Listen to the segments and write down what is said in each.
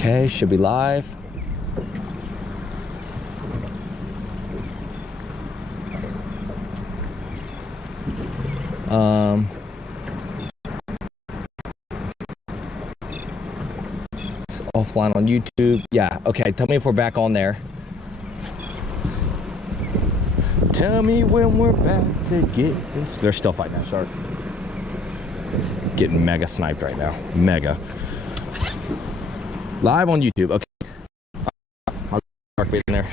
Okay, should be live. It's offline on YouTube. Yeah, okay, tell me if we're back on there. Tell me when we're back to get this. They're still fighting that shark. Getting mega sniped right now. Mega. Live on YouTube. Okay. I'll shark bait in there.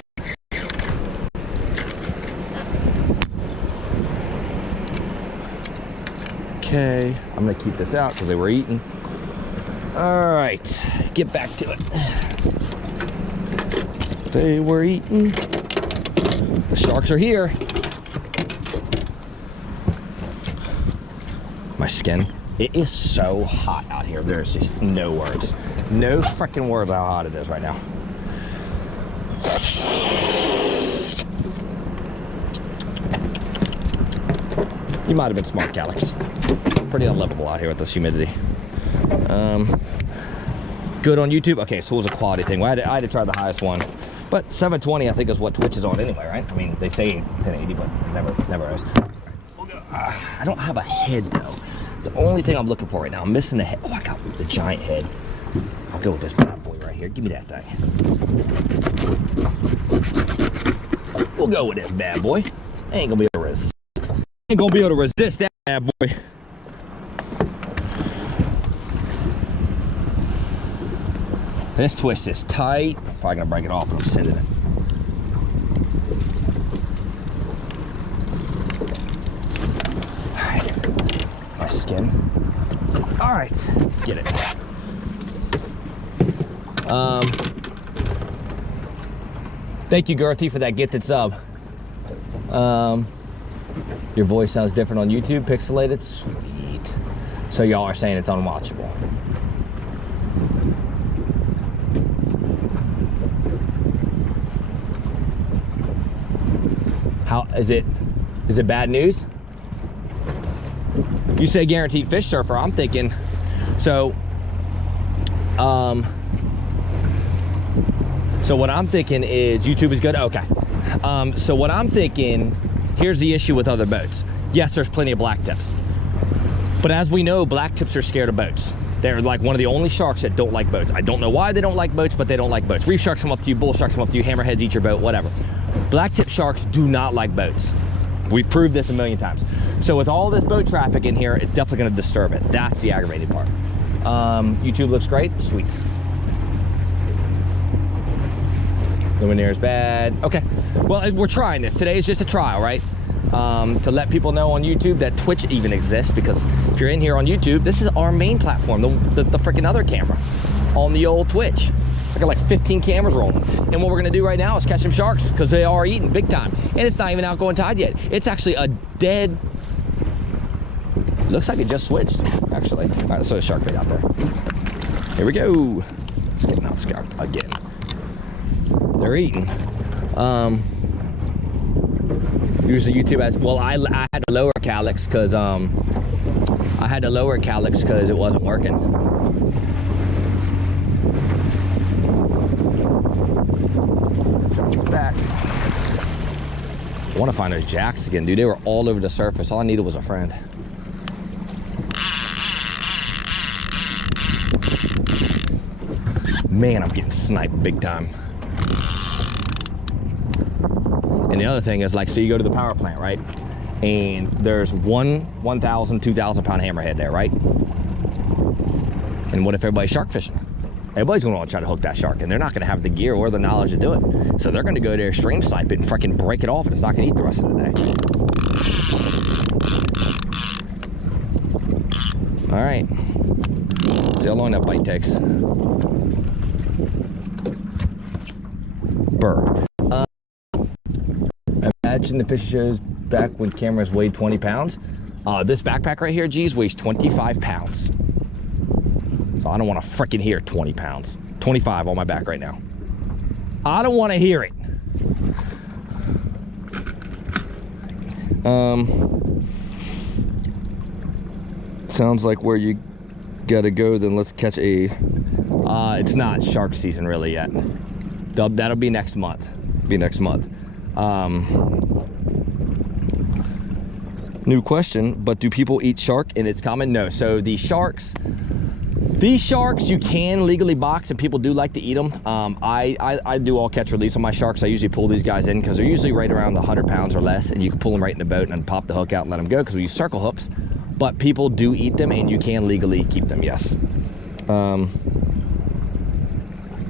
Okay. I'm going to keep this out because they were eating. All right. Get back to it. They were eating. The sharks are here. My skin. It is so hot out here. There's just no words. No freaking words how hot it is right now. You might have been smart, Calyx. Pretty unlivable out here with this humidity. Good on YouTube. Okay, so it was a quality thing. I had to try the highest one. But 720, I think, is what Twitch is on anyway, right? I mean, they say 1080, but never is. I don't have a head, though. It's the only thing I'm looking for right now. I'm missing the head. Oh, I got the giant head. I'll go with this bad boy right here. Give me that thing. We'll go with this bad boy. Ain't gonna be able to resist. Ain't gonna be able to resist that bad boy. This twist is tight. Probably gonna break it off when I'm sending it. All right, my skin. All right, let's get it. Thank you, Girthy, for that gifted sub. Your voice sounds different on YouTube, pixelated. Sweet. So y'all are saying it's unwatchable. How is it bad news? You say guaranteed fish surfer, I'm thinking, so what I'm thinking is YouTube is good, okay. So what I'm thinking, here's the issue with other boats. Yes, there's plenty of black tips, but as we know, black tips are scared of boats. They're like one of the only sharks that don't like boats. I don't know why they don't like boats, but they don't like boats. Reef sharks come up to you, bull sharks come up to you, hammerheads eat your boat, whatever. Black tip sharks do not like boats. We've proved this a million times. So with all this boat traffic in here, it's definitely gonna disturb it. That's the aggravating part. YouTube looks great, sweet. Luminaire is bad. Okay, well, we're trying this. Today is just a trial, right? To let people know on YouTube that Twitch even exists, because if you're in here on YouTube, this is our main platform, the freaking other camera on the old Twitch. I got like 15 cameras rolling. And what we're gonna do right now is catch some sharks, because they are eating big time. And it's not even outgoing tide yet. It's actually a dead, looks like it just switched, actually. All right, let's throw a shark bait out there. Here we go. Let's get an out scout again. They're eating. Usually YouTube has, well, I had to lower Calyx because it wasn't working. Back. I want to find those jacks again, dude. They were all over the surface. All I needed was a friend. Man, I'm getting sniped big time. And the other thing is, like, so you go to the power plant, right? And there's 1,000, 2,000 pound hammerhead there, right? And what if everybody's shark fishing? Everybody's gonna want to try to hook that shark, and they're not gonna have the gear or the knowledge to do it. So they're gonna go there, stream snipe it, and freaking break it off, and it's not gonna eat the rest of the day. All right. See how long that bite takes. Bird. Imagine the fish shows back when cameras weighed 20 pounds. This backpack right here, geez, weighs 25 pounds. So I don't want to freaking hear 20 pounds. 25 on my back right now. I don't want to hear it. Sounds like where you Gotta go, then let's catch a, it's not shark season really yet. That'll be next month. New question, but do people eat shark and it's common? No. So these sharks you can legally box and people do like to eat them. I do all catch release on my sharks. I usually pull these guys in because they're usually right around 100 pounds or less, and you can pull them right in the boat and pop the hook out and let them go because we use circle hooks. But people do eat them and you can legally keep them, yes.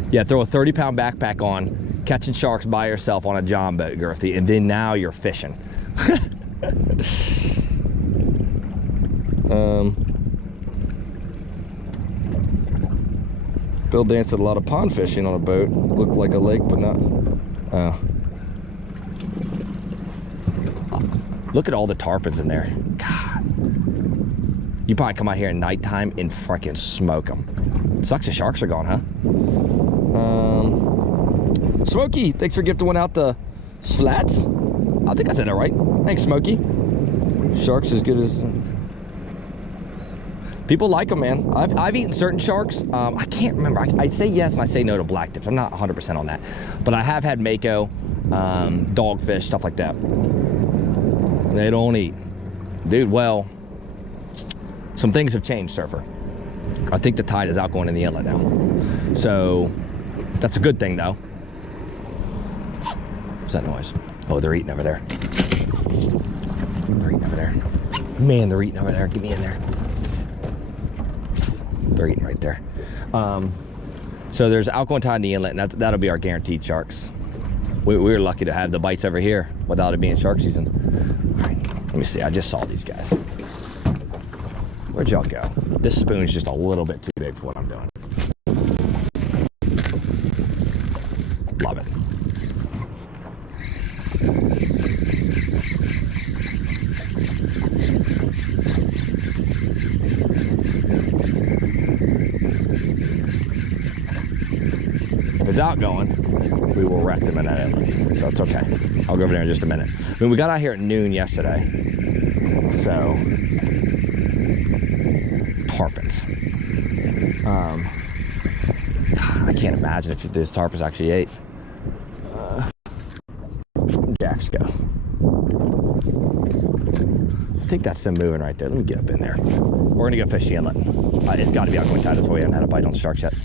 Yeah, throw a 30-pound backpack on, catching sharks by yourself on a Jon Boat, Girthy, and then now you're fishing. Bill danced at a lot of pond fishing on a boat. Looked like a lake, but not. Look at all the tarpons in there. God. You probably come out here at nighttime and freaking smoke them. Sucks the sharks are gone, huh? Smokey, thanks for gifting one out to Slats. I think I said that right. Thanks, Smokey. Sharks as good as... People like them, man. I've eaten certain sharks. I can't remember. I say yes and I say no to black tips. I'm not 100% on that. But I have had mako, dogfish, stuff like that. They don't eat. Dude, well, some things have changed, surfer. I think the tide is outgoing in the inlet now. So that's a good thing, though. What's that noise? Oh, they're eating over there. They're eating over there. Man, they're eating over there. Get me in there. They're eating right there. So there's outgoing tide in the inlet, and that'll be our guaranteed sharks. We're lucky to have the bites over here without it being shark season. All right, let me see. I just saw these guys. Where'd y'all go? This spoon's just a little bit too big for what I'm doing. Love it. If it's outgoing, we will wreck them in that inlet, so it's okay. I'll go over there in just a minute. I mean, we got out here at noon yesterday, so tarpons. God, I can't imagine if those tarpons actually ate. Jacks go. I think that's them moving right there. Let me get up in there. We're gonna go fish the inlet. It's got to be outgoing tide. That's why we haven't had a bite on the sharks yet.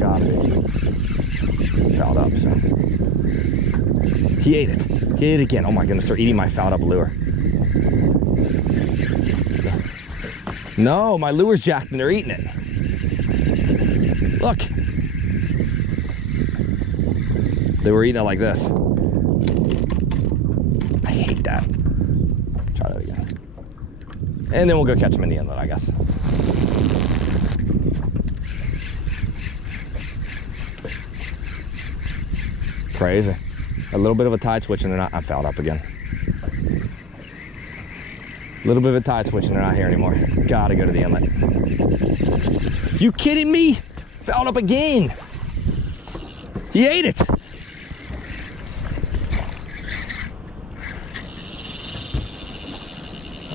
Gotta be. Fouled up, so. He ate it. He ate it again. Oh my goodness, they're eating my fouled up lure. No, my lure's jacked and they're eating it. Look. They were eating it like this. I hate that. Try that again. And then we'll go catch them in the inlet, I guess. Crazy. A little bit of a tide switch and they're not. I fouled up again. A little bit of a tide switch and they're not here anymore. Gotta go to the inlet. You kidding me? Fouled up again. He ate it.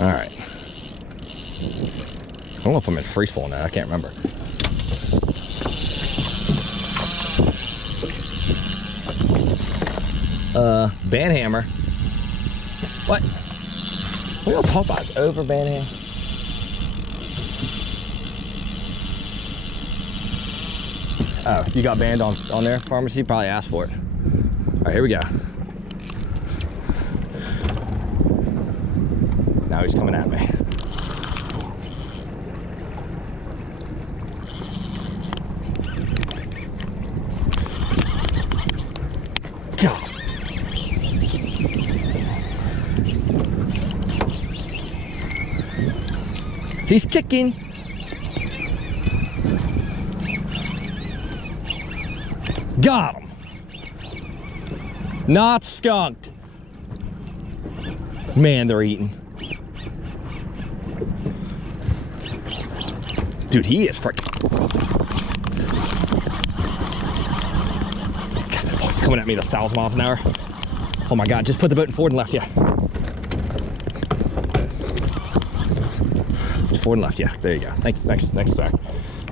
All right. I don't know if I'm in free spool now. I can't remember. Banhammer. What? What are y'all talking about? It's over, banhammer. Oh, you got banned on there? Pharmacy probably asked for it. All right, here we go. Now he's coming at me. God. He's kicking. Got him. Not skunked. Man, they're eating. Dude, he is freaking. Oh, he's coming at me at 1,000 miles an hour. Oh my God, just put the boat in forward and left, yeah. Forward and left, yeah, there you go. Thanks, sir.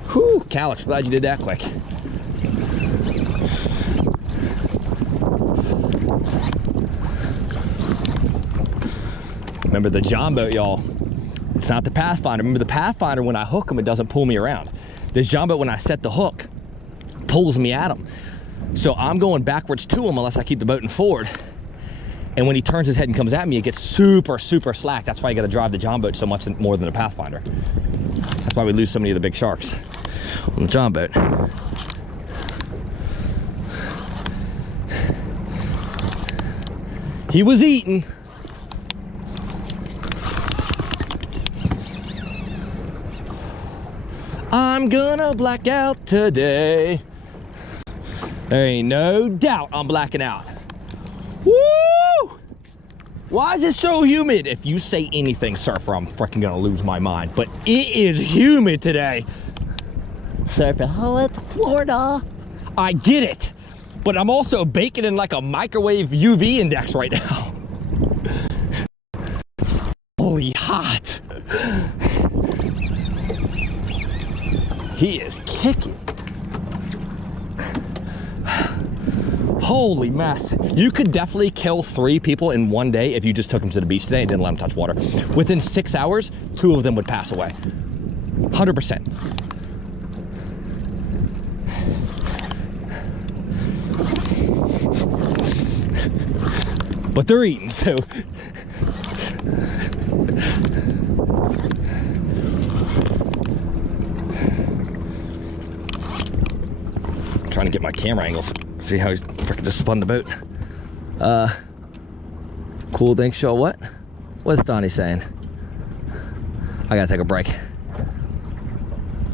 Whew, Calix, glad you did that quick. Remember the Jon Boat, y'all. It's not the Pathfinder. Remember the Pathfinder, when I hook him, it doesn't pull me around. This Jon Boat, when I set the hook, pulls me at him. So I'm going backwards to him unless I keep the boat in forward. And when he turns his head and comes at me, it gets super, super slack. That's why you gotta drive the Jon Boat so much more than a Pathfinder. That's why we lose so many of the big sharks on the Jon Boat. He was eating. I'm gonna black out today. There ain't no doubt I'm blacking out. Woo! Why is it so humid? If you say anything, surfer, I'm freaking gonna lose my mind. But it is humid today. Surfer, oh, it's Florida. I get it. But I'm also baking in like a microwave UV index right now. Holy hot. He is kicking. Holy mess. You could definitely kill 3 people in one day if you just took them to the beach today and didn't let them touch water. Within 6 hours, 2 of them would pass away. 100%. But they're eating, so. I'm trying to get my camera angles. See how he's freaking just spun the boat. Cool, thanks, Shaw. What? What's Donnie saying? I gotta take a break.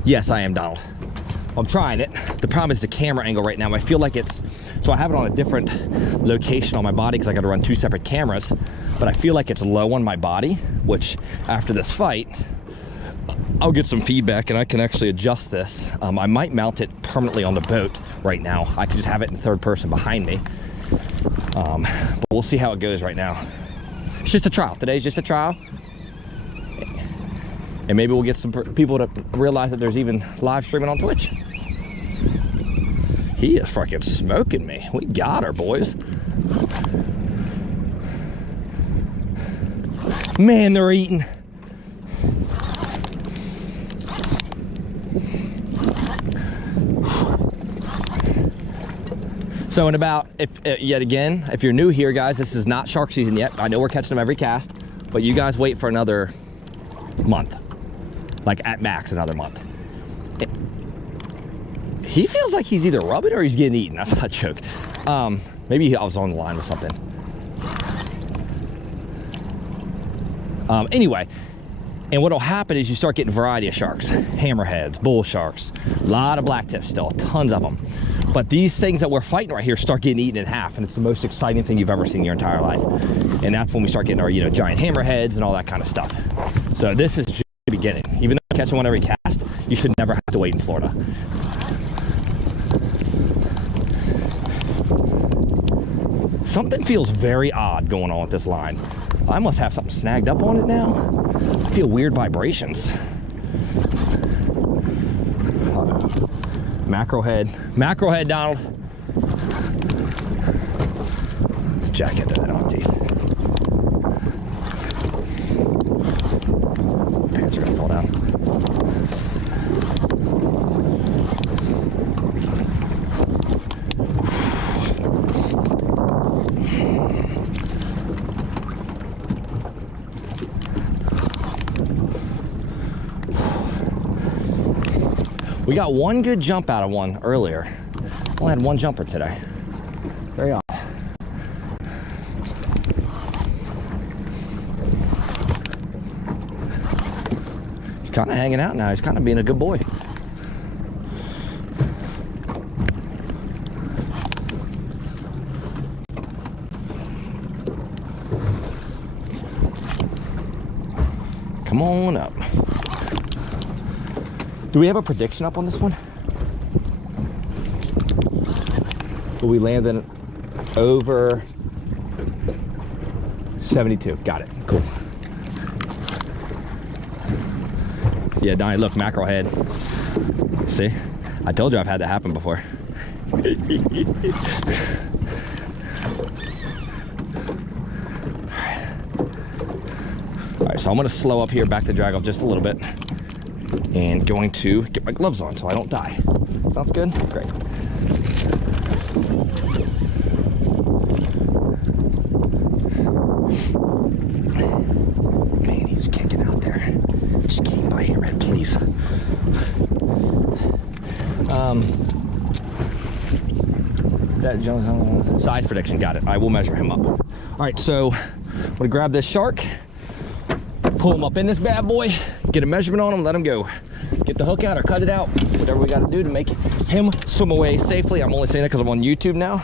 Yes, I am Donald. I'm trying it. The problem is the camera angle right now. I feel like it's, so I have it on a different location on my body because I gotta run 2 separate cameras, but I feel like it's low on my body, which after this fight, I'll get some feedback and I can actually adjust this. I might mount it permanently on the boat right now. I could just have it in 3rd person behind me. But we'll see how it goes right now. It's just a trial. Today's just a trial. And maybe we'll get some people to realize that there's even live streaming on Twitch. He is fucking smoking me. We got her, boys. Man, they're eating. So in about, yet again, if you're new here, guys, this is not shark season yet. I know we're catching them every cast, but you guys wait for another month. Like at max, another month. He feels like he's either rubbing or he's getting eaten. That's not a joke. Maybe I was on the line with something. Anyway, and what'll happen is you start getting variety of sharks. Hammerheads, bull sharks, a lot of black tips still, tons of them. But these things that we're fighting right here start getting eaten in half, and it's the most exciting thing you've ever seen in your entire life. And that's when we start getting our, you know, giant hammerheads and all that kind of stuff. So this is just the beginning. Even though catching one every cast, you should never have to wait in Florida. Something feels very odd going on with this line. I must have something snagged up on it now. I feel weird vibrations. Mackerel head, Donald. Let's jack into that on teeth. Pants are gonna fall down. We got one good jump out of one earlier. Only had one jumper today. Very odd. He's kind of hanging out now. He's kind of being a good boy. Come on up. Do we have a prediction up on this one? Will we land in over 72? Got it. Cool. Yeah, Donnie, look, mackerel head. See? I told you I've had that happen before. All right, so I'm gonna slow up here, back to drag off just a little bit, and going to get my gloves on so I don't die. Sounds good? Great. Man, he's kicking out there. Just keep by here, Red, please. That Jones size prediction, got it. I will measure him up. All right, so I'm gonna grab this shark, pull him up in this bad boy, get a measurement on him, let him go. Get the hook out or cut it out, whatever we gotta do to make him swim away safely. I'm only saying that because I'm on YouTube now.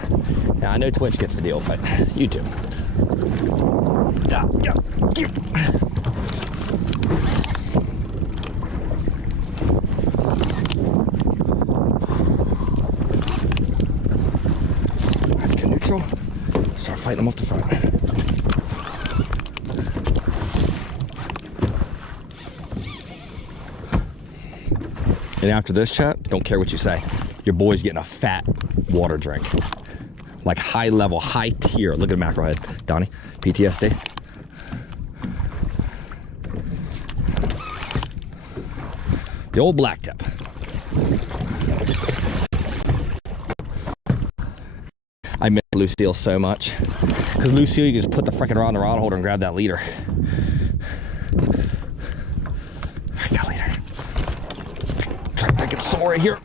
Now I know Twitch gets the deal, but YouTube. Let's get neutral. Start fighting him off the front. And after this, chat, don't care what you say. Your boy's getting a fat water drink. Like high level, high tier. Look at the mackerel head. Donnie, PTSD. The old black tip. I miss Lucille so much. Because Lucille, you can just put the frickin' rod in the rod holder and grab that leader. I got leader. Try to get some more right here.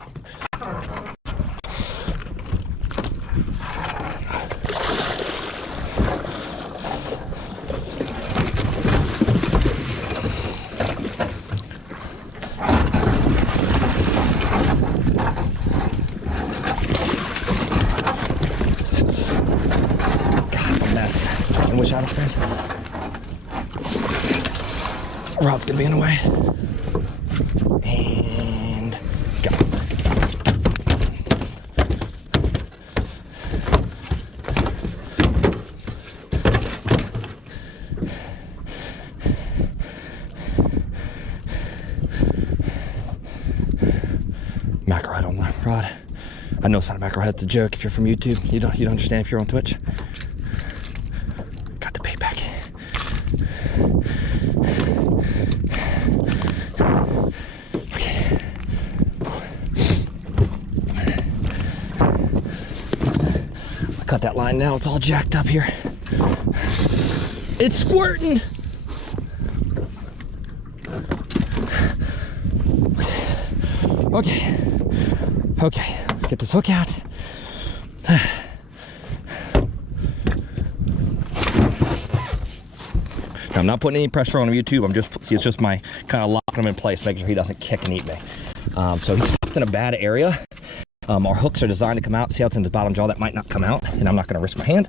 Out of fish. Rod's gonna be in the way. And go. Mackerel head on the rod. I know it's not a mackerel head, it's a joke. If you're from YouTube, you don't understand if you're on Twitch. Cut that line now, it's all jacked up here. It's squirting. Okay, let's get this hook out. Now, I'm not putting any pressure on him YouTube. It's just my kind of locking him in place, making sure he doesn't kick and eat me. So he's in a bad area. Our hooks are designed to come out. See how it's in the bottom jaw? That might not come out, and I'm not going to risk my hand.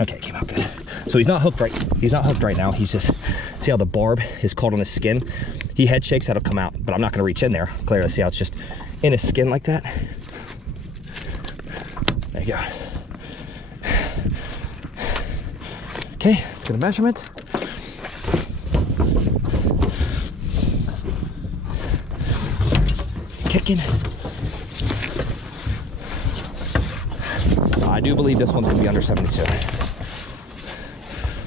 Okay, it came out good. So he's not hooked right. He's not hooked right now. He's just, see how the barb is caught on his skin? He head shakes, that'll come out, but I'm not going to reach in there. Clearly, see how it's just in his skin like that? There you go. Okay, let's get a measurement. Kicking. I do believe this one's gonna be under 72. So I'm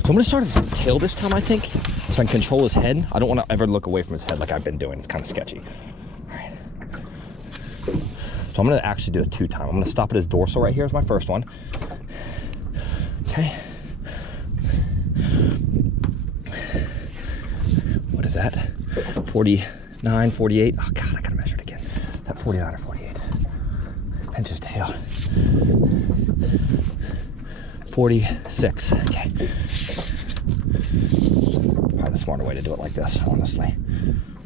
gonna start at the tail this time, I think, so I can control his head. I don't wanna ever look away from his head like I've been doing. It's kind of sketchy. All right. So I'm gonna actually do a 2 time. I'm gonna stop at his dorsal right here as my first one. Okay. What is that? 49, 48. Oh God, I gotta measure it again. Is that 49 or 48? Pinch his tail. 46. Okay. Probably the smarter way to do it like this, honestly.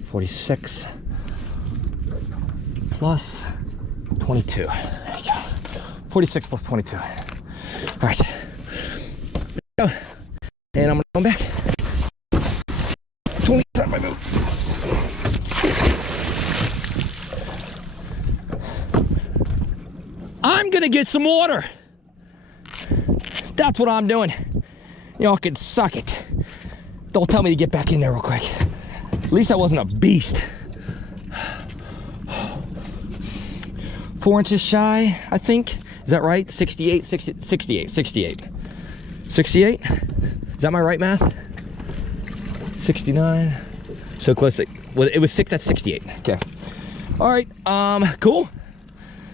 46 plus 22. There you go. 46 plus 22. All right. There we go. And I'm gonna come back. 20 time my move. I'm gonna get some water. That's what I'm doing. Y'all can suck it. Don't tell me to get back in there real quick. At least I wasn't a beast. 4 inches shy, I think. Is that right? 68, 68, 68. 68? Is that my right math? 69. So close. Well, it was 6, that's 68. Okay. All right, cool.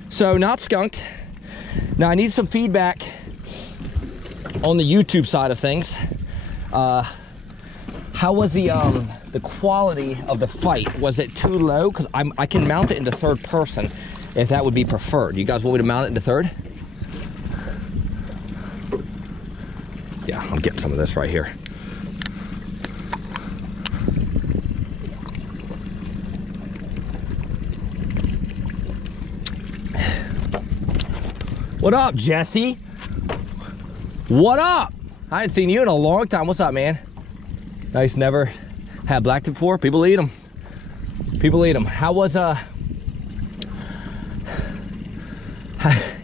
So not skunked. Now I need some feedback on the YouTube side of things. How was the quality of the fight? Was it too low? Because I can mount it into third person if that would be preferred. You guys want me to mount it into third? Yeah, I'm getting some of this right here. What up, Jesse? What up? I haven't seen you in a long time. What's up, man? Nice, never had blacktip before. People eat them. People eat them. How was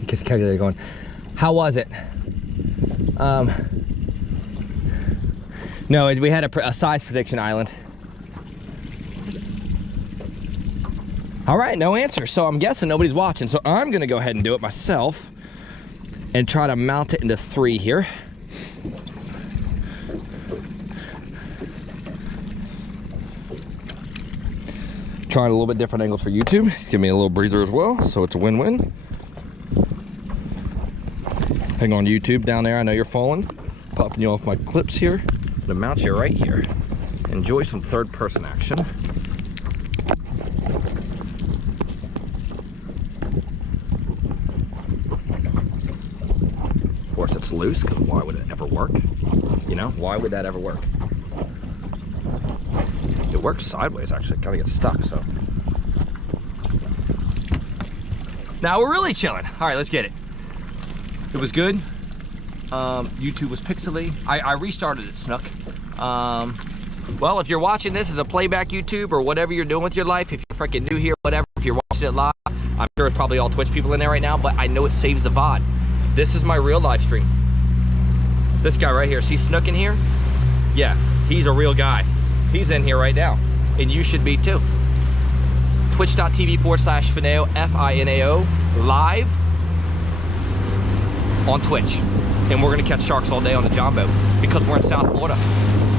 get the calculator going. How was it? No, we had a size prediction island. All right, no answer. So I'm guessing nobody's watching. So I'm gonna go ahead and do it myself and try to mount it into 3 here. Trying a little bit different angles for YouTube. Give me a little breather as well, so it's a win-win. Hang on, YouTube down there, I know you're falling. Popping you off my clips here. I'm gonna mount you right here. Enjoy some third person action. Of course it's loose, because why would it ever work? You know, why would that ever work? It works sideways, actually. It kind of gets stuck, so. Now we're really chilling. All right, let's get it. It was good. YouTube was pixely. I restarted it, Snook. Well, if you're watching this as a playback YouTube or whatever you're doing with your life, if you're freaking new here, whatever, if you're watching it live, I'm sure it's probably all Twitch people in there right now, but I know it saves the VOD. This is my real live stream. This guy right here, see Snook in here? Yeah, he's a real guy. He's in here right now, and you should be too. Twitch.tv/Finao, F-I-N-A-O, live on Twitch. And we're gonna catch sharks all day on the Jon Boat because we're in South Florida.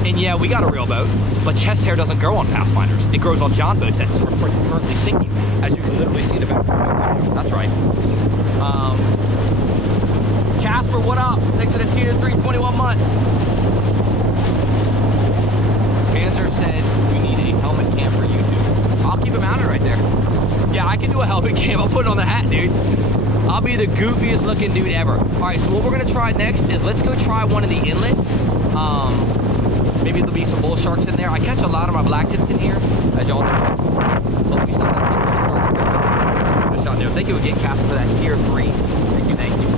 And yeah, we got a real boat, but chest hair doesn't grow on Pathfinders. It grows on Jon Boats that's currently sinking, as you can literally see in the background. That's right. Casper, what up? Thanks for the tier 3, 21 months. Panzer said we need a helmet cam for YouTube. I'll keep it mounted right there. Yeah, I can do a helmet cam. I'll put it on the hat, dude. I'll be the goofiest looking dude ever. All right, so what we're gonna try next is let's go try one in the inlet. Maybe there'll be some bull sharks in there. I catch a lot of my black tips in here, as y'all know. Hopefully something like bull sharks. Good shot there. Thank you again, Casper, for that tier 3. Thank you, thank you.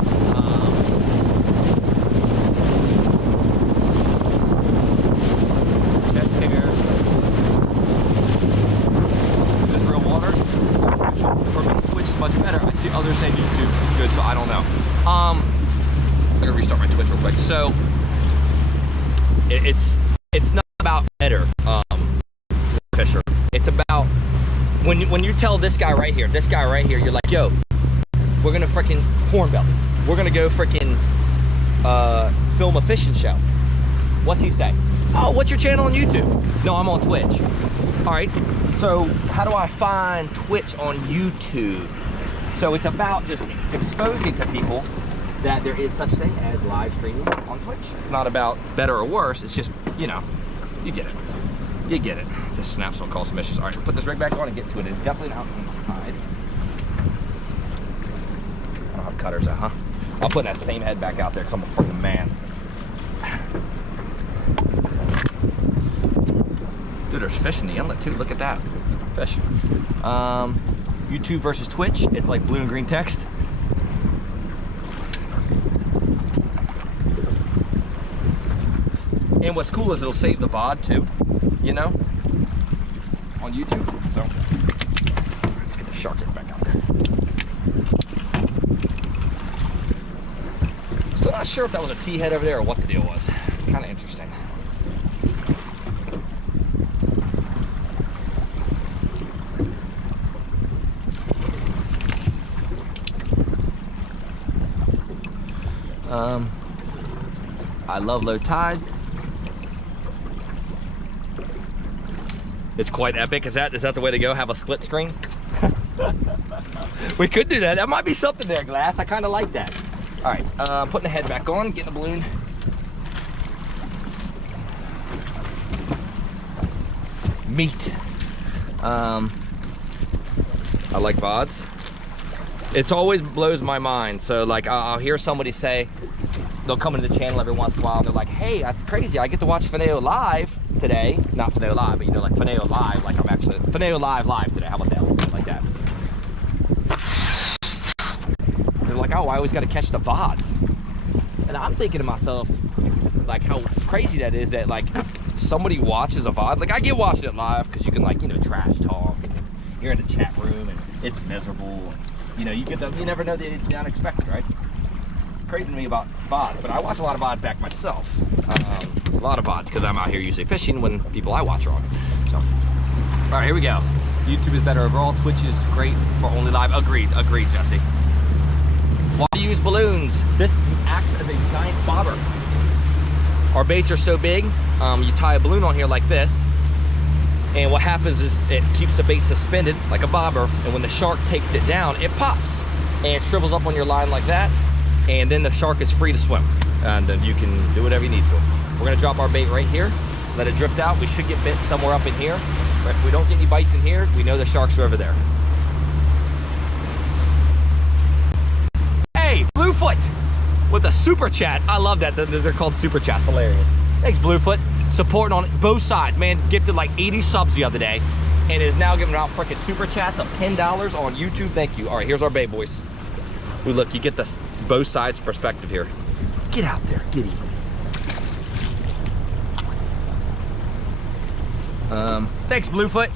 Much better. I see others saying YouTube is good, so I don't know. I'm gonna restart my Twitch real quick. So it's not about better fisher. It's about when you tell this guy right here, you're like, yo, we're gonna freaking horn belly. We're gonna go freaking film a fishing show. What's he say? Oh, what's your channel on YouTube? No, I'm on Twitch. All right. So how do I find Twitch on YouTube? So it's about just exposing to people that there is such thing as live streaming on Twitch. It's not about better or worse. It's just, you know, you get it. You get it. Just snaps will cause some issues. All right, put this rig back on and get to it. It's definitely not inside. I don't have cutters out, huh? I'll put that same head back out there because I'm a freaking man. Dude, there's fish in the inlet too. Look at that. Fish. YouTube versus Twitch. It's like blue and green text. And what's cool is it'll save the VOD too, you know, on YouTube. So let's get the shark back out there. Still not sure if that was a T-head over there or what the deal was. Kind of interesting. I love low tide. It's quite epic. Is that the way to go? Have a split screen? We could do that. That might be something there, Glass. I kind of like that. All right, putting the head back on, getting the balloon. Meat. I like VODs. It's always blows my mind. So like I'll hear somebody say, they'll come into the channel every once in a while and they're like, hey, that's crazy. I get to watch Fineo live today. Not Fineo live, but you know, like Fineo live, like I'm actually, Fineo live today. How about that? Like that. They're like, oh, I always got to catch the VODs. And I'm thinking to myself, like how crazy that is that like somebody watches a VOD. Like I get watching it live because you can like, you know, trash talk. And you're in the chat room and it's miserable. And, you know, you never know the unexpected, right? It's crazy to me about VODs, but I watch a lot of VODs back myself. A lot of VODs because I'm out here usually fishing when people I watch are on. So, all right, here we go. YouTube is better overall. Twitch is great for only live. Agreed, Jesse. Why do you use balloons? This acts as a giant bobber. Our baits are so big, you tie a balloon on here like this, and what happens is it keeps the bait suspended like a bobber, and when the shark takes it down, it pops and shrivels up on your line like that, and then the shark is free to swim, and then you can do whatever you need to. We're gonna drop our bait right here, let it drift out. We should get bit somewhere up in here. But if we don't get any bites in here, we know the sharks are over there. Hey, Bluefoot with a super chat. I love that. They're called super chats. Hilarious. Thanks, Bluefoot. Supporting on both sides. Man, gifted like 80 subs the other day and is now giving out freaking super chats of $10 on YouTube. Thank you. All right, here's our bait, boys. Ooh, look, you get the both sides perspective here. Get out there, giddy. Thanks, Bluefoot.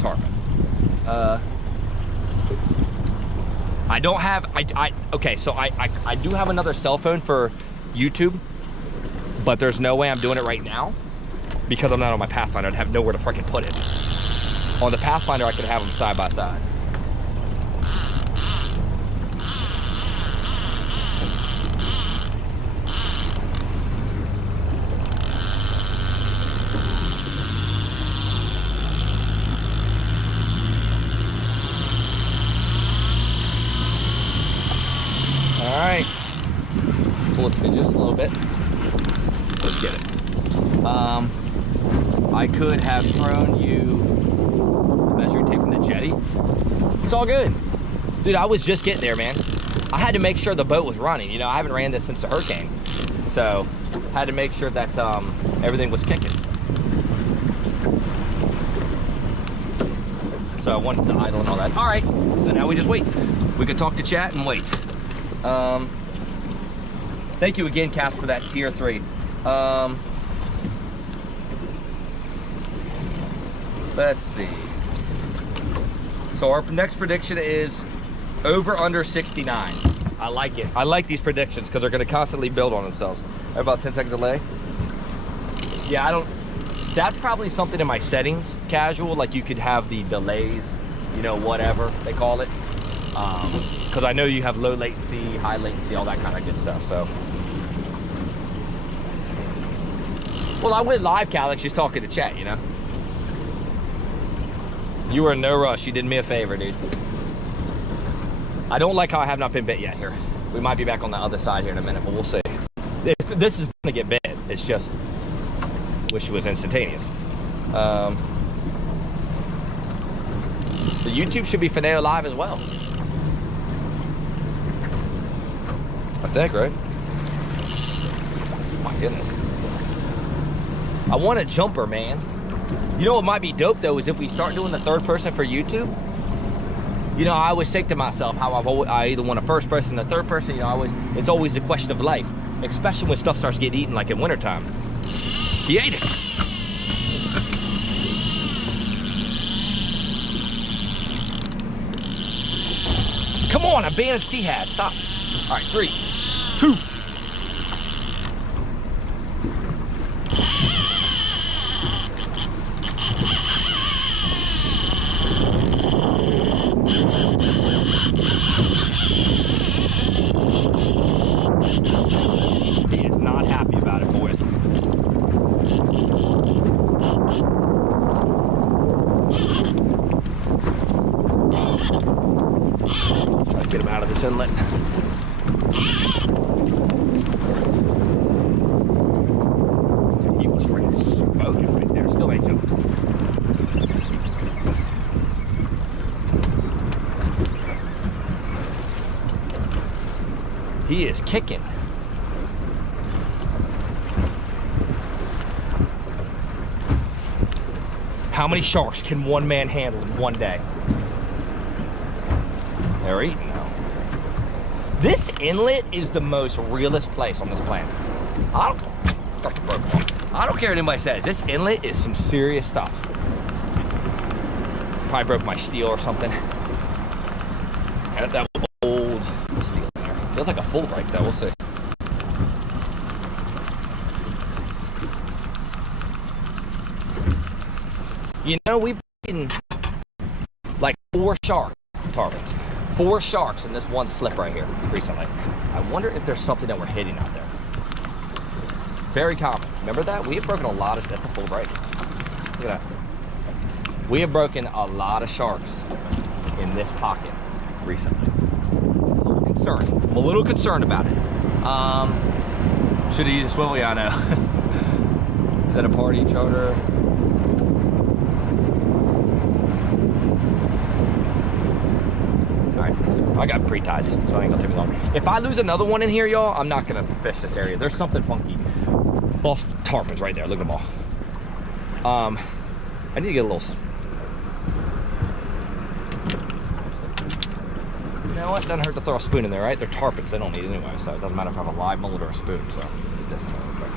Tarpon. I don't have, okay, so I do have another cell phone for YouTube, but there's no way I'm doing it right now because I'm not on my Pathfinder. I'd have nowhere to freaking put it. On the Pathfinder, I could have them side by side. All right, pull it to just a little bit. Let's get it. I could have thrown you the measuring tape from the jetty. It's all good. Dude, I was just getting there, man. I had to make sure the boat was running. You know, I haven't ran this since the hurricane. So, had to make sure that everything was kicking. So I wanted to idle and all that. All right, so now we just wait. We could talk to chat and wait. Thank you again, Cass, for that tier 3. Let's see. So our next prediction is over under 69. I like it. I like these predictions because they're going to constantly build on themselves. About 10-second delay. Yeah, I don't. That's probably something in my settings, casual. Like you could have the delays, you know, whatever they call it. Because I know you have low latency, high latency, all that kind of good stuff. So, well, I went live, Calix. She's talking to chat, you know. You were in no rush. You did me a favor, dude. I don't like how I have not been bit yet here. We might be back on the other side here in a minute, but we'll see. This is gonna get bit. It's just, wish it was instantaneous. The YouTube should be Fineo live as well. I think, right? My goodness. I want a jumper, man. You know what might be dope though is if we start doing the third person for YouTube. You know, I always think to myself how I either want a first person or third person. You know, it's always a question of life, especially when stuff starts getting eaten, like in wintertime. He ate it. Come on, abandoned sea hat. Stop. All right, 3, 2. Get him out of this inlet. He was freaking smoking right there. Still ain't jumping. He is kicking. How many sharks can one man handle in one day? They're eating now. This inlet is the most realest place on this planet. I don't care what anybody says. This inlet is some serious stuff. Probably broke my steel or something. And that old steel in there. Feels like a full break though, we'll see. You know, we've been like 4 shark targets. 4 sharks in this one slip right here recently. I wonder if there's something that we're hitting out there. Very common. Remember that? We have broken a lot of, that's a full break. Look at that. We have broken a lot of sharks in this pocket recently. I'm a little concerned about it. Should have used a swivel, yeah, I know. Is that a party charter? I got pre-tides, so it ain't gonna take me long. If I lose another one in here, y'all, I'm not gonna fish this area. There's something funky. Lost tarpons right there. Look at them all. I need to get a little. You know what? Doesn't hurt to throw a spoon in there, right? They're tarpons. They don't need it anyway, so it doesn't matter if I have a live mullet or a spoon. So get this in there real quick.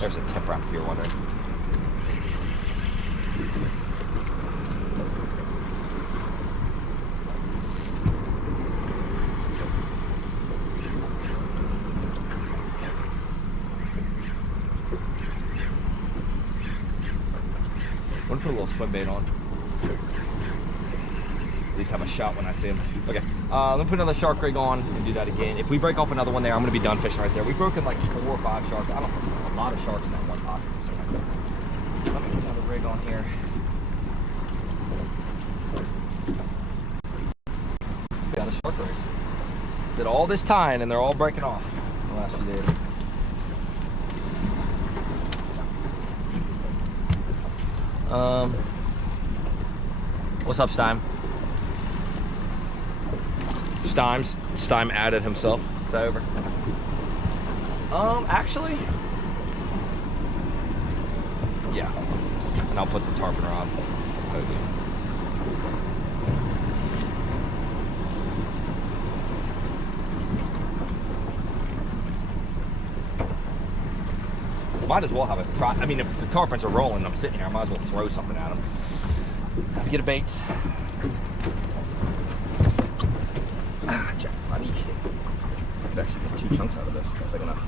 There's a tip wrap if you're wondering. I'm gonna put a little swim bait on. At least have a shot when I see him. Okay, let me put another shark rig on and do that again. If we break off another one there, I'm gonna be done fishing right there. We've broken like 4 or 5 sharks. I don't know, a lot of sharks in that one pocket. So let me put another rig on here. Got a shark rig. Did all this tying and they're all breaking off the last few days. What's up, Stime? Stime added himself. It's over. Actually, yeah. And I'll put the tarpon on. Might as well have a try. I mean, if the tarpons are rolling, I'm sitting here, I might as well throw something at them. Get a bait. Jack funny. I could actually get 2 chunks out of this. Not big enough.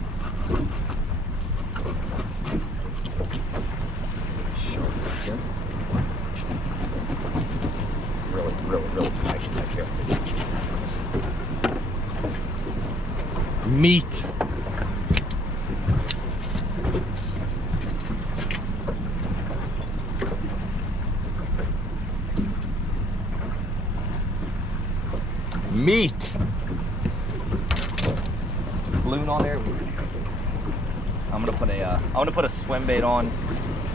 Shark back here. Really nice back here. Meat. Meat. Balloon on there. I'm gonna put a swim bait on,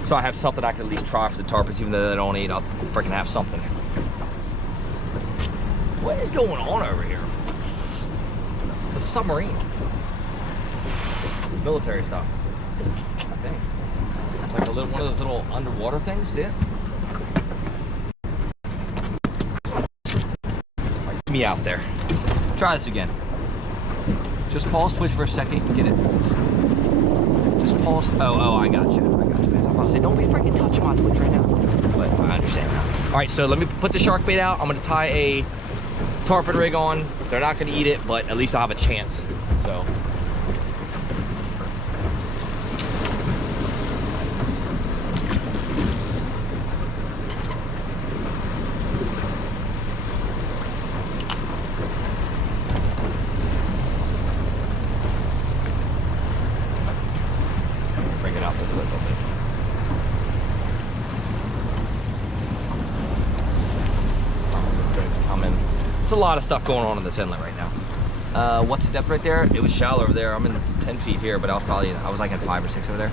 so I have something I can at least try for the tarpons, even though they don't eat. I'll freaking have something. What is going on over here? It's a submarine. Military stuff, I think. It's like a little one of those little underwater things. See it? Me out there. Try this again. Just pause Twitch for a second. Get it. Just pause. Oh, I got you. I got you, man. I'm about to say, don't be freaking touching my Twitch right now. But I understand now. All right, so let me put the shark bait out. I'm gonna tie a tarpon rig on. They're not gonna eat it, but at least I'll have a chance. So. It's a lot of stuff going on in this inlet right now. What's the depth right there? It was shallow over there. I'm in 10 feet here, but I was like at 5 or 6 over there.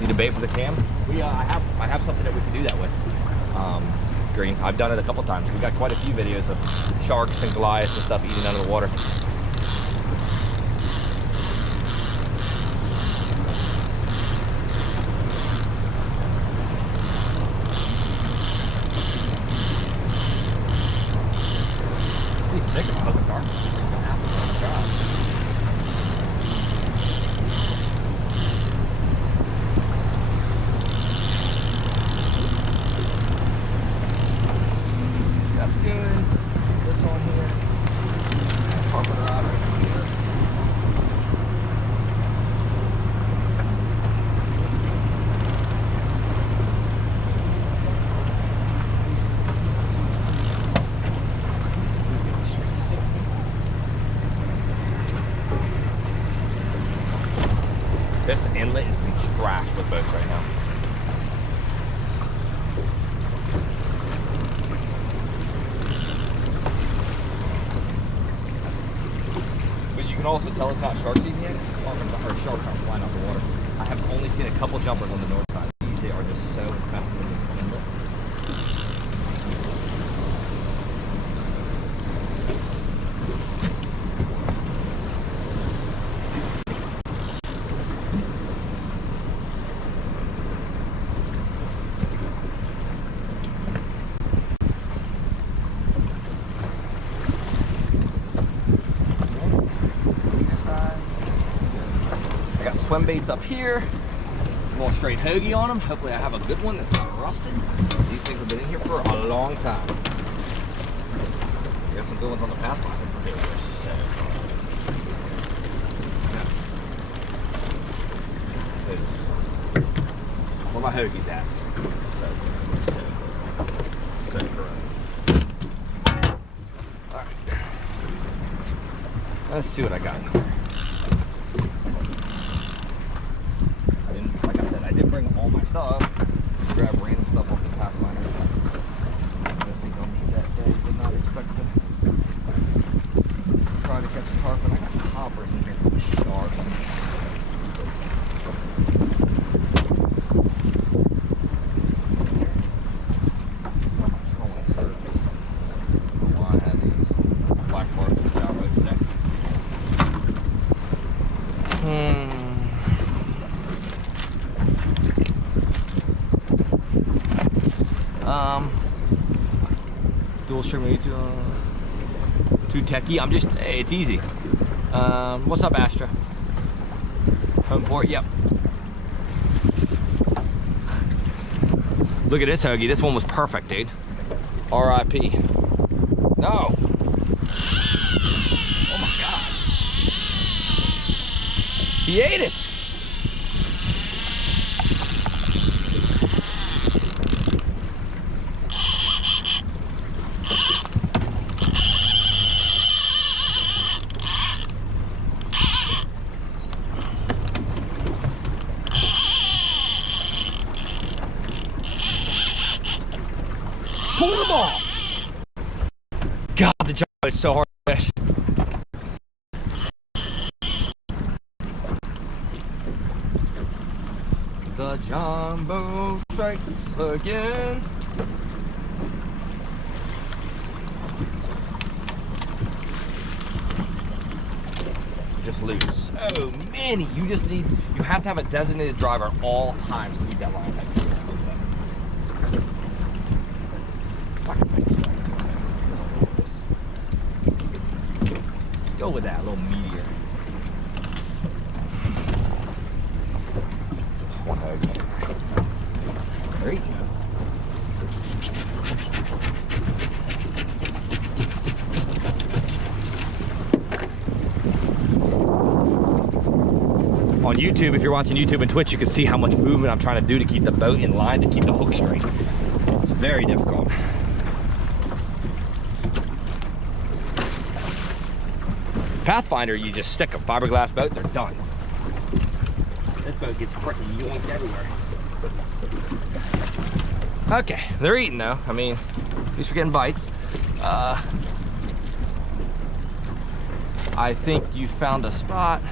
Need a bait for the cam? I have something that we can do that with. Green. I've done it a couple times. We got quite a few videos of sharks and Goliaths and stuff eating under the water. He's sick of hooking dark. That's good. This on here. Carpet rod right here. This inlet is being trashed with boats right now. But you can also tell it's not sharks eating it, or sharks aren't flying out the water. I have only seen a couple jumpers on the north side. They usually are just so infested with this inlet. Swim baits up here. I'm going straight hoagie on them. Hopefully I have a good one that's not rusted. These things have been in here for a long time. Got some good ones on the Pathfinder. They were so good. Where my hoagies at? So good. Alright. Let's see what I got in here. All my stuff, grab random stuff off the Pathfinder. I don't think I'll need that day, did not expect to try to catch a tarpon. I got poppers in here for sharks. I had these black bars with the road today. Dual stream YouTube. Too techie. I'm just, hey, it's easy. What's up, Astra? Home port, yep. Look at this hoagie. This one was perfect, dude. R.I.P. No. Oh my God. He ate it. Pull them off! God, the Jon Boat is so hard to fish. The Jon Boat strikes again. Just lose so many. You have to have a designated driver at all times to keep that line tight. Go with that little meteor. One hoagie. There you go. On YouTube, if you're watching YouTube and Twitch, you can see how much movement I'm trying to do to keep the boat in line, to keep the hook straight. It's very difficult. Pathfinder, you just stick a fiberglass boat, they're done. This boat gets pretty yoinked everywhere. Okay, they're eating though. I mean, least we're getting bites. I think you found a spot.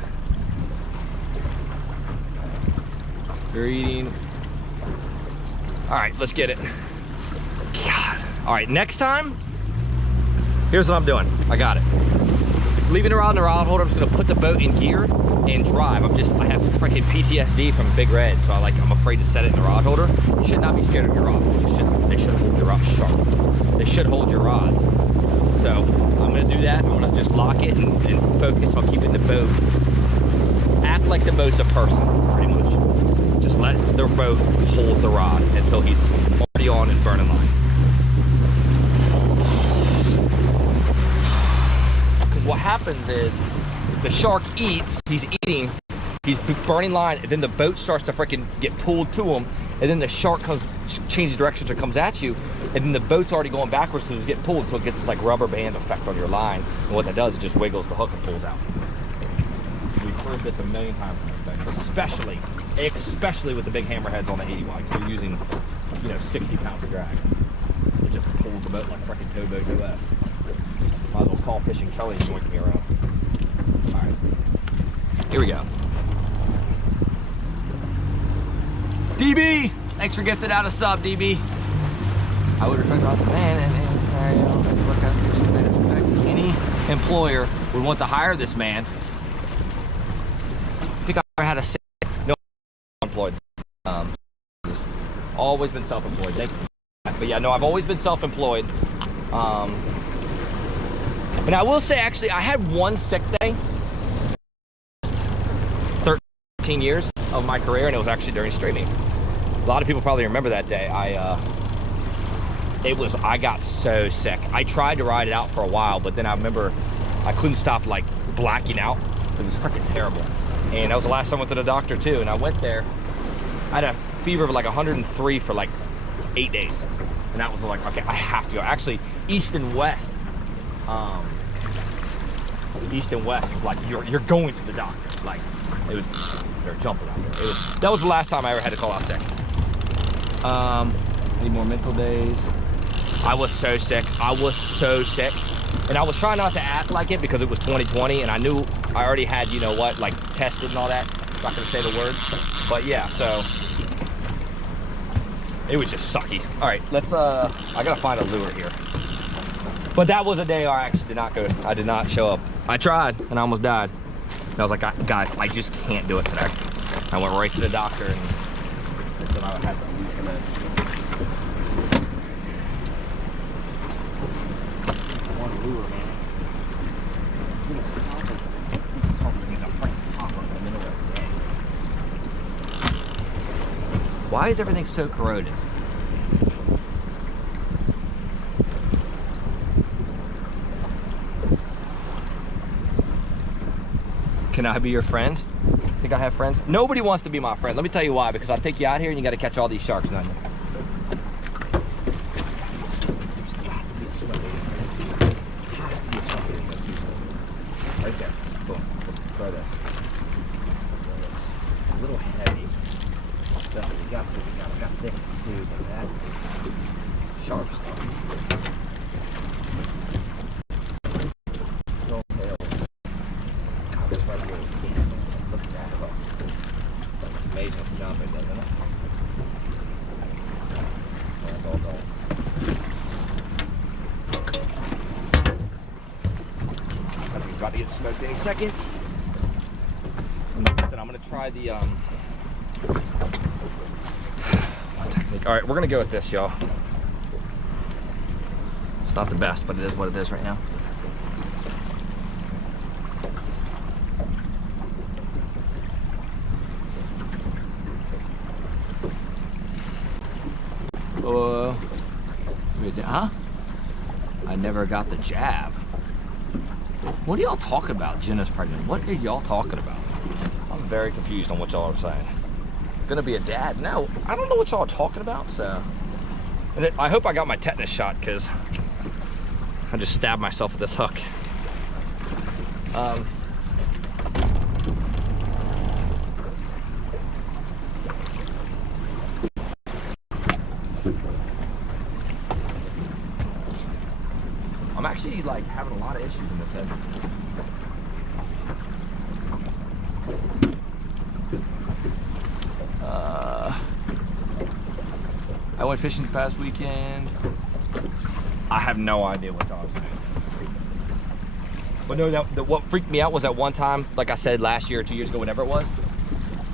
They're eating. All right, let's get it. God. All right, next time, here's what I'm doing. I got it. Leaving the rod in the rod holder, I'm just gonna put the boat in gear and drive. I have freaking PTSD from Big Red, so I'm afraid to set it in the rod holder. You should not be scared of your rod. They should hold your rod sharp. They should hold your rods. So I'm gonna do that. I'm gonna just lock it and focus on keeping the boat. Act like the boat's a person, pretty much. Just let the boat hold the rod until he's already on and burning line. Because what happens is, the shark eats, he's eating, he's burning line, and then the boat starts to freaking get pulled to him, and then the shark changes directions or comes at you, and then the boat's already going backwards, so it's getting pulled, so it gets this like rubber band effect on your line, and what that does, it just wiggles the hook and pulls out. We've heard this a million times from this thing, especially with the big hammerheads on the 80 wide. You're using, 60 pounds of drag. It just pulls the boat like freaking towboat US. Might as well call Fishing Kelly and yoink me around. All right, here we go. DB, thanks for gifting out a sub, DB. I would reflect on the man and any employer would want to hire this man. I think I ever had a no employed. Always been self-employed. Thank you. But yeah, no, I've always been self-employed. And I will say, actually, I had one sick day. 13 years of my career, and it was actually during streaming. A lot of people probably remember that day. I got so sick. I tried to ride it out for a while, but then I remember I couldn't stop like blacking out. It was freaking terrible. And that was the last time I went to the doctor too. And I went there, I had a fever of like 103 for like 8 days. And that was like, okay, I have to go. Actually, East and West was like, you're going to the doctor. Like, it was, they're jumping out there. That was the last time I ever had to call out sick. Any more mental days? I was so sick. And I was trying not to act like it because it was 2020 and I knew I already had, like tested and all that. I'm not gonna say the word, but yeah, so it was just sucky. All right, let's, I gotta find a lure here. But that was a day I actually did not go, I did not show up. I tried and I almost died. And I was like, guys, I just can't do it today. I went right to the doctor and they said I had to leave for that. One lure, man. Why is everything so corroded? Can I be your friend? Think I have friends? Nobody wants to be my friend. Let me tell you why. Because I take you out here and you got to catch all these sharks, don't you? Right there. Boom. Throw this. A little heavy. So we got this too, but that sharp stuff. About to get smoked any second. And like I said, I'm gonna try the technique. All right, we're gonna go with this, y'all. It's not the best, but it is what it is right now. Huh? I never got the jab. What are y'all talking about? Jenna's pregnant. What are y'all talking about? I'm very confused on what y'all are saying. Gonna be a dad? No, I don't know what y'all are talking about. So, and I hope I got my tetanus shot because I just stabbed myself with this hook. I'm actually like having a lot of issues in this head. I went fishing this past weekend. I have no idea what dogs do. But no, what freaked me out was that one time, like I said last year or 2 years ago, whatever it was,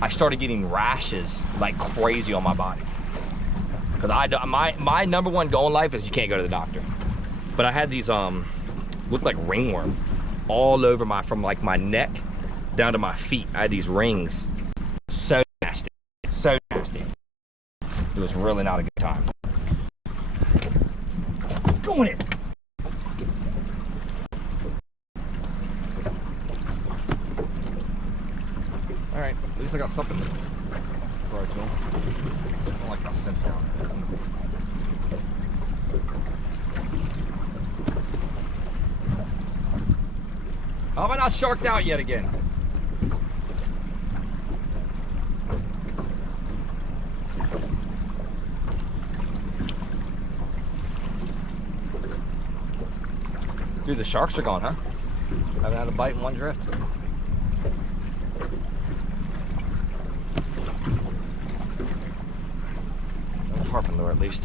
I started getting rashes like crazy on my body. Because my number one goal in life is you can't go to the doctor. But I had these looked like ringworm all over from like my neck down to my feet. I had these rings. So nasty, so nasty. It was really not a good time. Going in. All right, at least I got something to throw to him. I don't like that scent down. How have I not sharked out yet again? Dude, the sharks are gone, huh? Haven't had a bite in one drift. No tarpon lure, at least.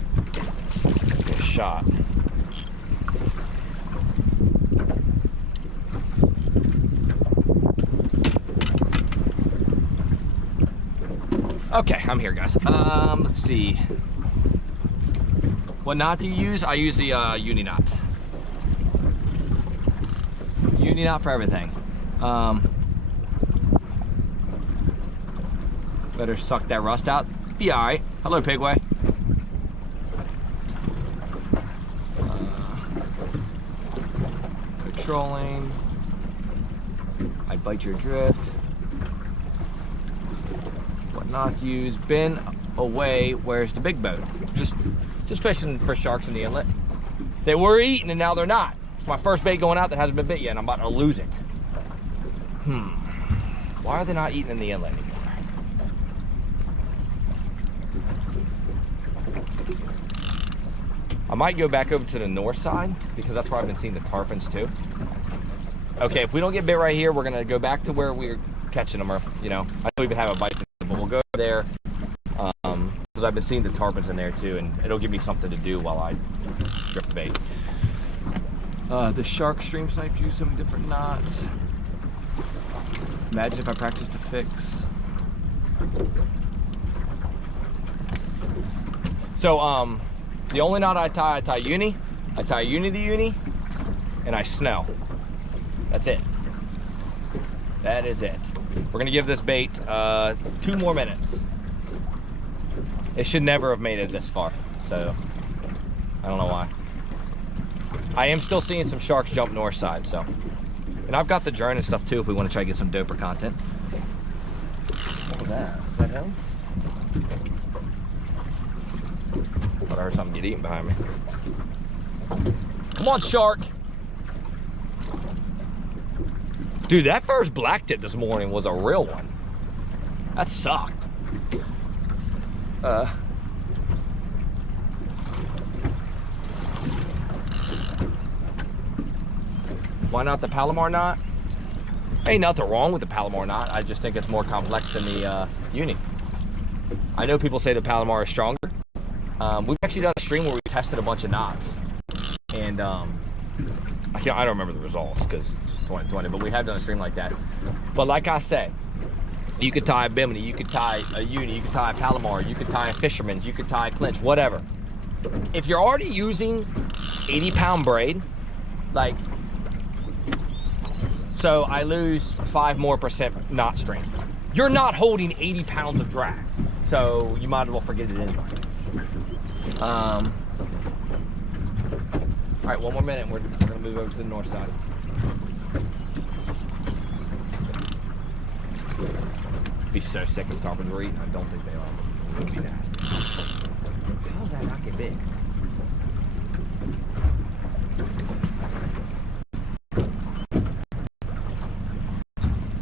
Get a shot. Okay, I'm here, guys. Let's see. What knot do you use? I use the uni knot. Uni knot for everything. Better suck that rust out. Be all right. Hello, Pigway. Patrolling. I bite your drift. What not to use? Been away. Where's the big boat? Just fishing for sharks in the inlet. They were eating and now they're not. It's my first bait going out that hasn't been bit yet and I'm about to lose it. Why are they not eating in the inlet anymore? I might go back over to the north side because that's where I've been seeing the tarpons too. Okay, if we don't get bit right here, we're gonna go back to where we're catching them, or you know, I know we've been having a bite, but we'll go there because I've been seeing the tarpons in there too, and it'll give me something to do while I strip bait. The shark stream snipes use some different knots. Imagine if I practiced a fix. So the only knot I tie uni. I tie uni to uni, and I snell. That's it. That is it. We're gonna give this bait 2 more minutes. It should never have made it this far, so I don't know why. I am still seeing some sharks jump north side, so. And I've got the drone and stuff too if we want to try to get some doper content. What was that? Is that him? Thought I heard something get eaten behind me. Come on, shark! Dude, that first black tip this morning was a real one. That sucked. Why not the Palomar knot? Ain't nothing wrong with the Palomar knot. I just think it's more complex than the uni. I know people say the Palomar is stronger. We've actually done a stream where we tested a bunch of knots, and I don't remember the results because 2020, but we have done a stream like that. But like I said, you could tie a Bimini, you could tie a uni, you could tie a Palomar, you could tie a Fisherman's, you could tie a clinch, whatever. If you're already using 80-pound braid, like, so I lose 5% more knot strength. You're not holding 80 pounds of drag, so you might as well forget it anyway. All right, 1 more minute. We're gonna move over to the north side. Be so sick of tarpon were eating. I don't think they are. It would be nasty. How does that not get big?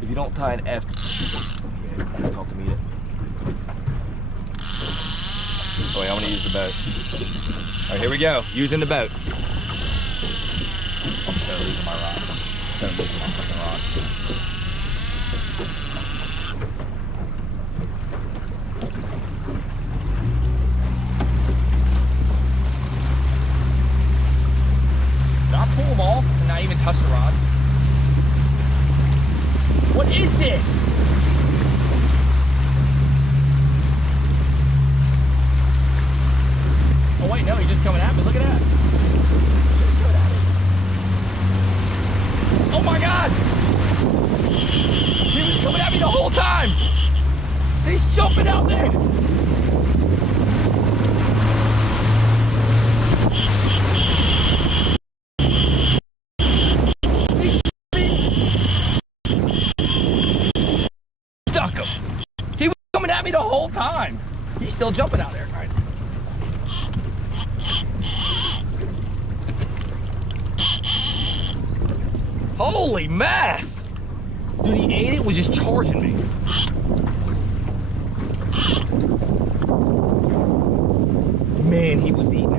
If you don't tie an F, it's difficult to meet it. Oh wait, I want to use the boat. All right, here we go. Using the boat. So losing my rod. So losing my fucking rod. Did I pull them off and not even touch the rod? What is this? Oh wait, no, he's just coming at me. Look at that. Just coming at me. Oh my God! He was coming at me the whole time! He's jumping out there! Stuck him! He was coming at me the whole time! He's still jumping out there. All right. Holy mess! Dude, he ate it, was just charging me. Man, he was eating it.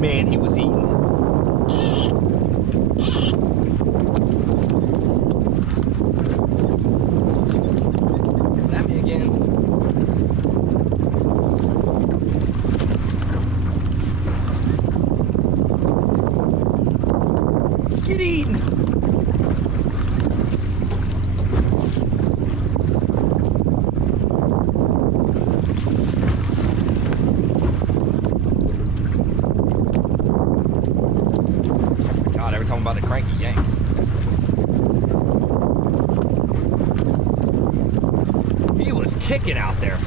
Man, he was eating. Coming at me again. Get eaten. Every time about the cranky yanks. He was kicking out there.